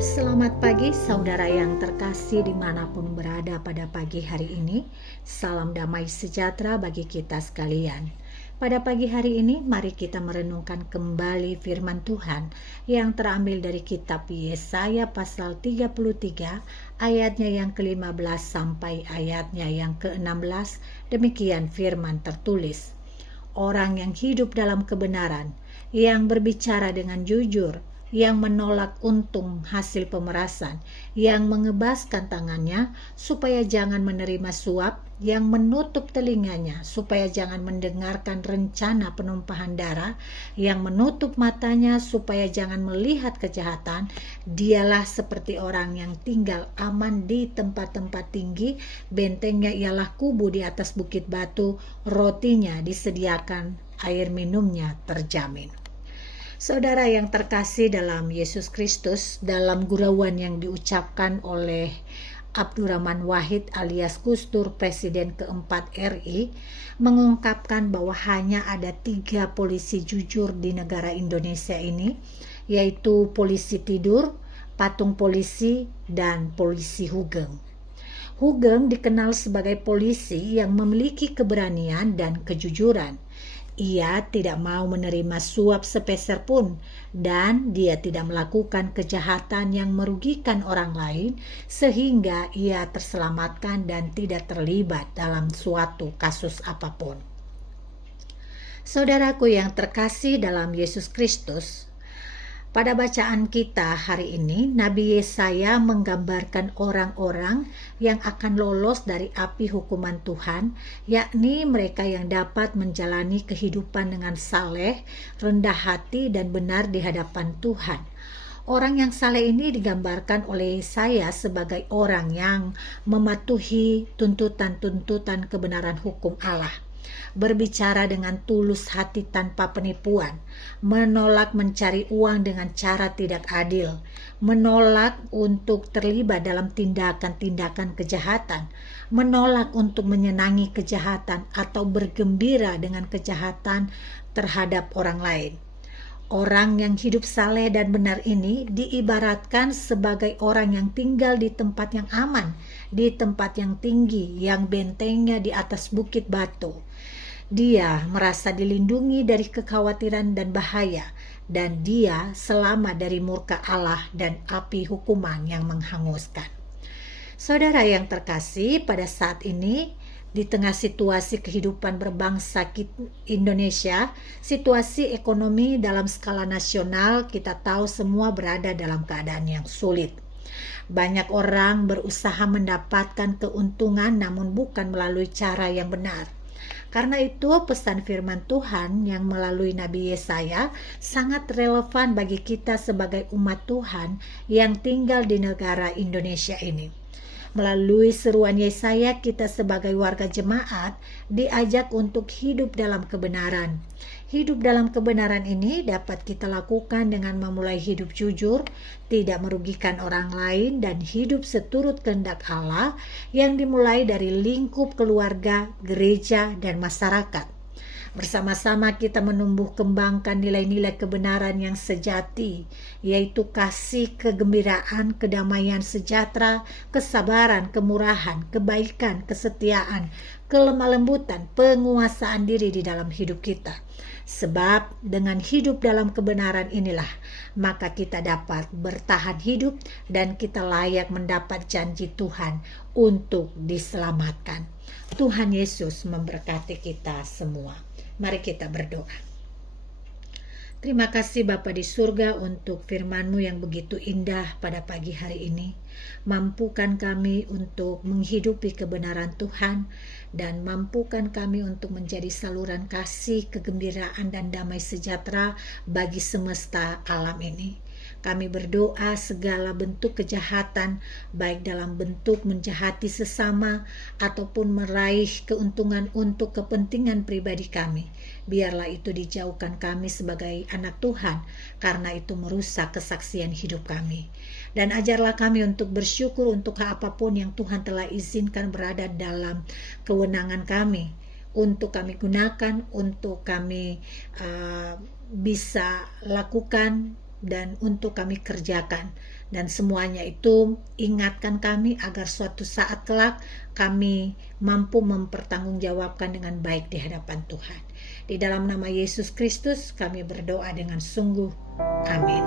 Selamat pagi saudara yang terkasih dimanapun berada pada pagi hari ini. Salam damai sejahtera bagi kita sekalian. Pada pagi hari ini mari kita merenungkan kembali firman Tuhan yang terambil dari kitab Yesaya pasal 33 ayatnya yang ke-15 sampai ayatnya yang ke-16. Demikian firman tertulis. Orang yang hidup dalam kebenaran, yang berbicara dengan jujur, yang menolak untung hasil pemerasan, yang mengebaskan tangannya supaya jangan menerima suap, yang menutup telinganya supaya jangan mendengarkan rencana penumpahan darah, yang menutup matanya supaya jangan melihat kejahatan. Dialah seperti orang yang tinggal aman di tempat-tempat tinggi, bentengnya ialah kubu di atas bukit batu, rotinya disediakan, air minumnya terjamin. Saudara yang terkasih dalam Yesus Kristus, dalam gurauan yang diucapkan oleh Abdurrahman Wahid alias Gus Dur, Presiden keempat RI, mengungkapkan bahwa hanya ada 3 polisi jujur di negara Indonesia ini, yaitu polisi tidur, patung polisi, dan polisi Hugeng. Hugeng dikenal sebagai polisi yang memiliki keberanian dan kejujuran. Ia tidak mau menerima suap sepeser pun, dan dia tidak melakukan kejahatan yang merugikan orang lain sehingga ia terselamatkan dan tidak terlibat dalam suatu kasus apapun. Saudaraku yang terkasih dalam Yesus Kristus, pada bacaan kita hari ini, Nabi Yesaya menggambarkan orang-orang yang akan lolos dari api hukuman Tuhan, yakni mereka yang dapat menjalani kehidupan dengan saleh, rendah hati, dan benar di hadapan Tuhan. Orang yang saleh ini digambarkan oleh Yesaya sebagai orang yang mematuhi tuntutan-tuntutan kebenaran hukum Allah, berbicara dengan tulus hati tanpa penipuan, menolak mencari uang dengan cara tidak adil, menolak untuk terlibat dalam tindakan-tindakan kejahatan, menolak untuk menyenangi kejahatan atau bergembira dengan kejahatan terhadap orang lain. Orang yang hidup saleh dan benar ini diibaratkan sebagai orang yang tinggal di tempat yang aman, di tempat yang tinggi, yang bentengnya di atas bukit batu. Dia merasa dilindungi dari kekhawatiran dan bahaya, dan dia selamat dari murka Allah dan api hukuman yang menghanguskan. Saudara yang terkasih, pada saat ini di tengah situasi kehidupan berbangsa Indonesia, situasi ekonomi dalam skala nasional, kita tahu semua berada dalam keadaan yang sulit. Banyak orang berusaha mendapatkan keuntungan namun bukan melalui cara yang benar. Karena itu pesan firman Tuhan yang melalui Nabi Yesaya sangat relevan bagi kita sebagai umat Tuhan yang tinggal di negara Indonesia ini. Melalui seruan Yesaya, kita sebagai warga jemaat diajak untuk hidup dalam kebenaran. Hidup dalam kebenaran ini dapat kita lakukan dengan memulai hidup jujur, tidak merugikan orang lain, dan hidup seturut kehendak Allah yang dimulai dari lingkup keluarga, gereja, dan masyarakat. Bersama-sama kita menumbuh kembangkan nilai-nilai kebenaran yang sejati, yaitu kasih, kegembiraan, kedamaian sejahtera, kesabaran, kemurahan, kebaikan, kesetiaan, kelemah lembutan, penguasaan diri di dalam hidup kita. Sebab dengan hidup dalam kebenaran inilah maka kita dapat bertahan hidup dan kita layak mendapat janji Tuhan untuk diselamatkan. Tuhan Yesus memberkati kita semua. Mari kita berdoa. Terima kasih Bapa di surga untuk firman-Mu yang begitu indah pada pagi hari ini. Mampukan kami untuk menghidupi kebenaran Tuhan dan mampukan kami untuk menjadi saluran kasih, kegembiraan, dan damai sejahtera bagi semesta alam ini. Kami berdoa segala bentuk kejahatan, baik dalam bentuk menjahati sesama ataupun meraih keuntungan untuk kepentingan pribadi kami. Biarlah itu dijauhkan kami sebagai anak Tuhan, karena itu merusak kesaksian hidup kami. Dan ajarlah kami untuk bersyukur untuk apapun yang Tuhan telah izinkan berada dalam kewenangan kami, untuk kami gunakan, untuk kami bisa lakukan dan untuk kami kerjakan. Dan semuanya itu ingatkan kami agar suatu saat kelak kami mampu mempertanggungjawabkan dengan baik di hadapan Tuhan. Di dalam nama Yesus Kristus kami berdoa dengan sungguh. Amin.